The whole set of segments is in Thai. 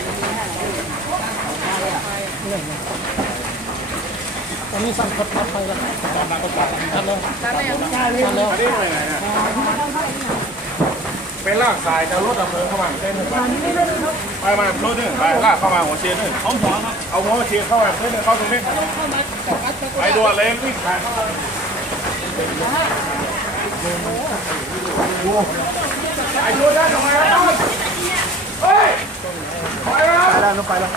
อยนะตอนนี้สั่งพัดพัดไปแล้วตอนนั้นก็ตัดตัดแล้วตัดแล้วตัดแล้วอันนี้อะไรนะเป็นลากสายจะรถดำเนินเข้ามาเส้นหนึ่งไปมารถหนึ่งไปลากเข้ามาหัวเชียร์หนึ่งเอาหัวเอาหัวเชียร์เข้ามาเส้นหนึ่งเข้าตรงนี้ไปด่วนเลยวิ่งขายเข้ามาไอ้ดูได้ทำไมล่ะเฮ้ย ไปแล้วไปแล้วไปแล้ว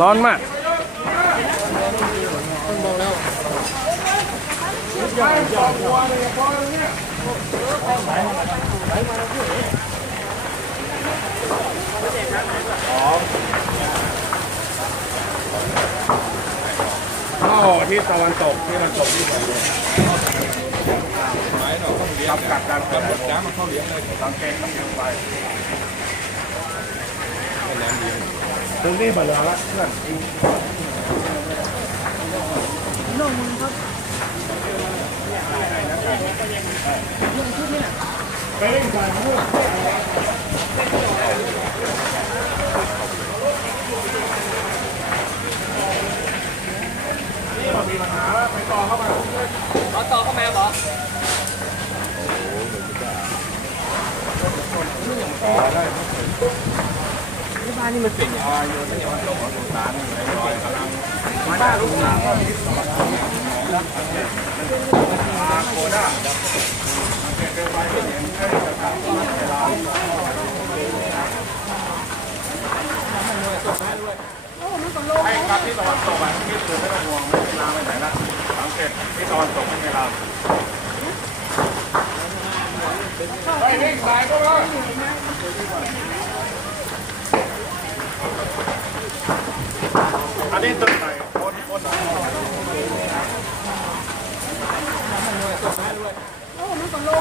ร้อนมากต้องบอกแล้วเข้าที่ตะวันตกที่ตะวันตกที่ ไหนเนี่ยจำกัดการเปิดน้ำมันเข้าเลี้ยงเลยสังเกตต้องเลี้ยงไปตรงนี้มาเหลือละเพื่อน น้องมึงครับ ไปเล่นกันพูดนี่ มาได้ลูกสาวก็มีสองคนอาโคด้าเก็บไปเห็นแค่จะตัดเวลาให้ครับที่ตะวันตกอะที่คือไม่ต้องห่วงไม่มีลามไปไหนละสังเกตที่ตะวันตกไม่มีลาไปวิ่งสายก็มาอั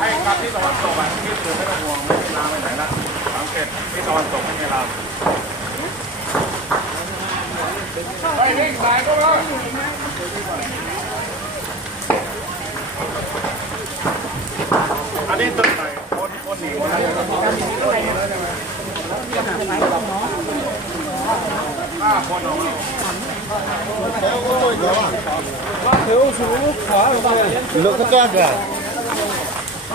ให้ครับที่ตะวันตกอ่ะที่คือไม่ต้องห่วงไม่มีลามไปไหนละสังเกตที่ตะวันตกไม่มีลามไปวิ่งสายก็มาอันนี้ตึกไหนคนคนหนีคนไหนห้าคนออกมา Look at that guy. ข้างที่ใต้ขอ ง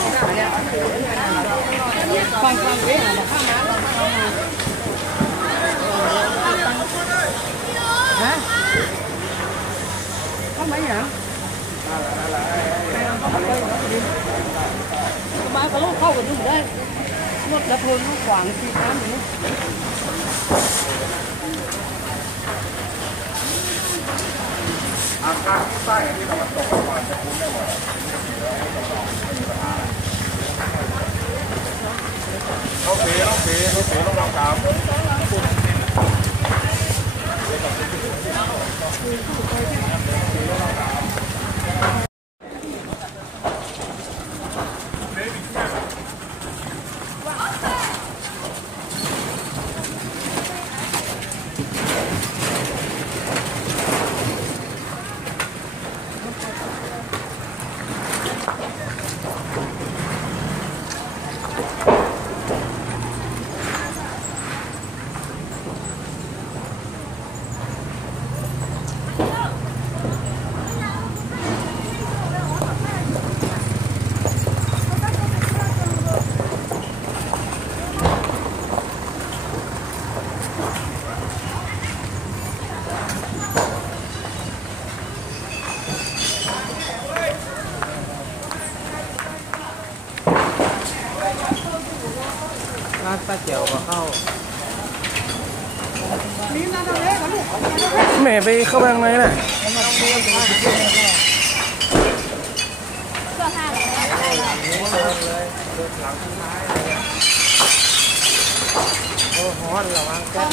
มาก็ลูกเข้ากันดูได้รถระพลิขวางสีน้ำอยู่อาการที่ใต้ที่ตะวันตกตะวันจะคุ้มได้หมดเขาเสีเขาเสีเขาเสียต้องลองถา ตาเจียวกับข้าวแม่ไปเข้าไปข้างในน่ะโอ้โหระวังแก๊ส